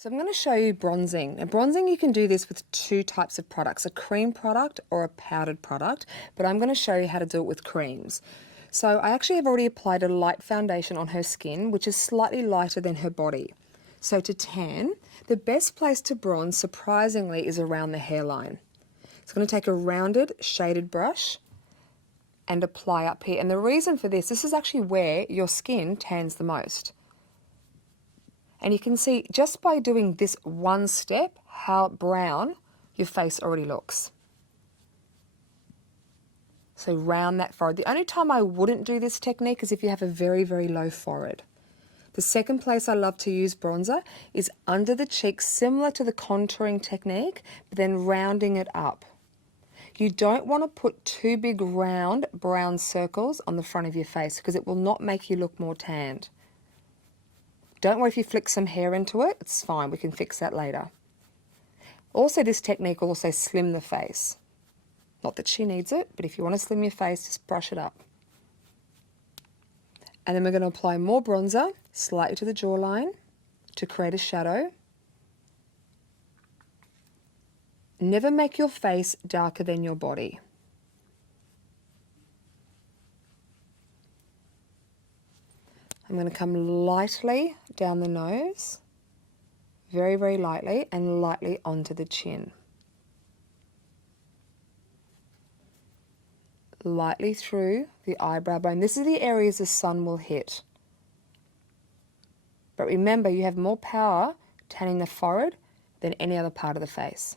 So I'm going to show you bronzing. Now bronzing, you can do this with two types of products, a cream product or a powdered product, but I'm going to show you how to do it with creams. So I actually have already applied a light foundation on her skin, which is slightly lighter than her body. So to tan, the best place to bronze, surprisingly, is around the hairline. So I'm going to take a rounded, shaded brush and apply up here. And the reason for this is actually where your skin tans the most. And you can see just by doing this one step how brown your face already looks. So round that forehead. The only time I wouldn't do this technique is if you have a very, very low forehead. The second place I love to use bronzer is under the cheeks, similar to the contouring technique, but then rounding it up. You don't want to put two big round brown circles on the front of your face because it will not make you look more tanned. Don't worry if you flick some hair into it, it's fine, we can fix that later. Also, this technique will also slim the face. Not that she needs it, but if you want to slim your face, just brush it up. And then we're going to apply more bronzer, slightly to the jawline, to create a shadow. Never make your face darker than your body. I'm going to come lightly down the nose, very, very lightly, and lightly onto the chin. Lightly through the eyebrow bone. This is the areas the sun will hit. But remember, you have more power tanning the forehead than any other part of the face.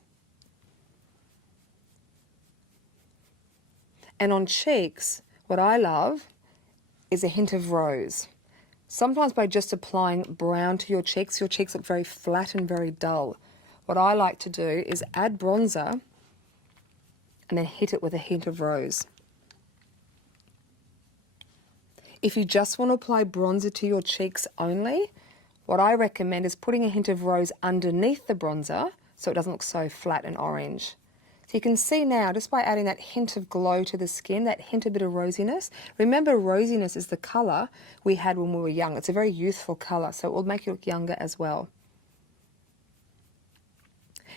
And on cheeks, what I love is a hint of rose. Sometimes by just applying brown to your cheeks look very flat and very dull. What I like to do is add bronzer and then hit it with a hint of rose. If you just want to apply bronzer to your cheeks only, what I recommend is putting a hint of rose underneath the bronzer so it doesn't look so flat and orange. So you can see now, just by adding that hint of glow to the skin, that hint of bit of rosiness. Remember, rosiness is the colour we had when we were young. It's a very youthful colour, so it will make you look younger as well.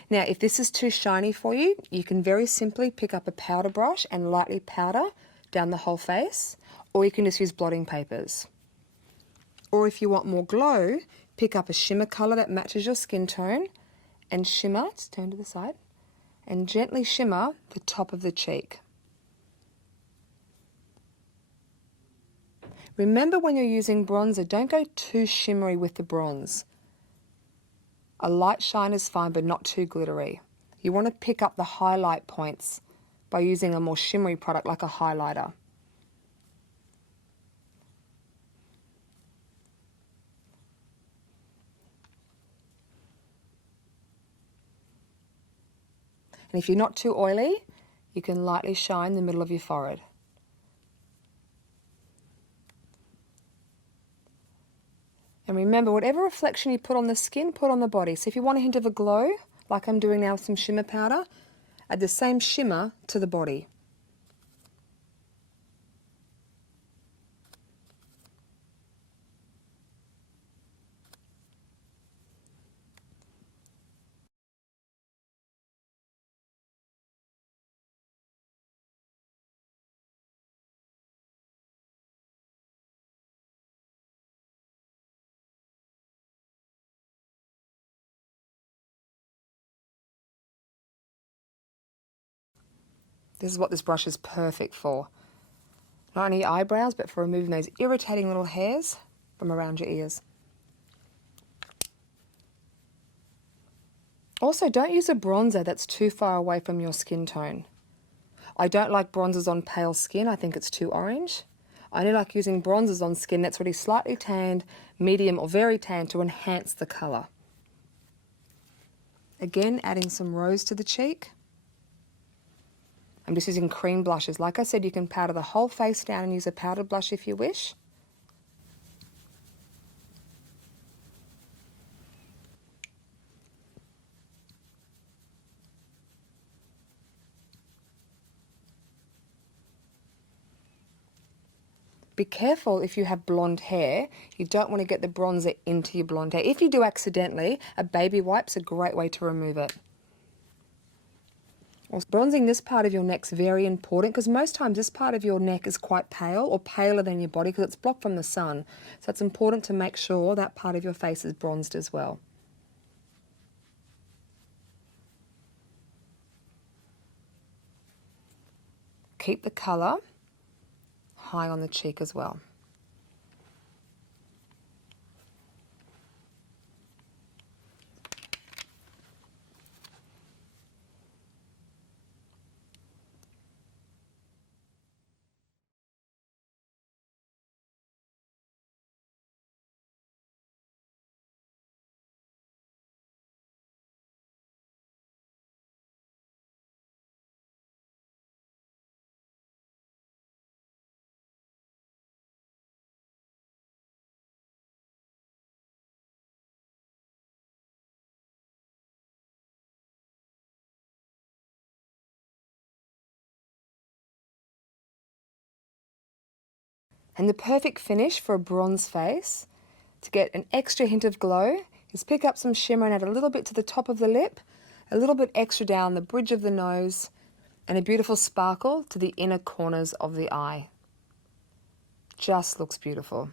Now, if this is too shiny for you, you can very simply pick up a powder brush and lightly powder down the whole face, or you can just use blotting papers. Or if you want more glow, pick up a shimmer colour that matches your skin tone and shimmer, just turn to the side, and gently shimmer the top of the cheek. Remember, when you're using bronzer, don't go too shimmery with the bronze. A light shine is fine, but not too glittery. You want to pick up the highlight points by using a more shimmery product like a highlighter. And if you're not too oily, you can lightly shine the middle of your forehead. And remember, whatever reflection you put on the skin, put on the body. So if you want a hint of a glow, like I'm doing now with some shimmer powder, add the same shimmer to the body. This is what this brush is perfect for. Not only eyebrows, but for removing those irritating little hairs from around your ears. Also, don't use a bronzer that's too far away from your skin tone. I don't like bronzers on pale skin, I think it's too orange. I only like using bronzers on skin that's already slightly tanned, medium or very tanned to enhance the colour. Again, adding some rose to the cheek. I'm just using cream blushes. Like I said, you can powder the whole face down and use a powdered blush if you wish. Be careful if you have blonde hair. You don't want to get the bronzer into your blonde hair. If you do accidentally, a baby wipe's a great way to remove it. Bronzing this part of your neck is very important because most times this part of your neck is quite pale or paler than your body because it's blocked from the sun. So it's important to make sure that part of your face is bronzed as well. Keep the colour high on the cheek as well. And the perfect finish for a bronze face, to get an extra hint of glow, is pick up some shimmer and add a little bit to the top of the lip, a little bit extra down the bridge of the nose, and a beautiful sparkle to the inner corners of the eye. Just looks beautiful.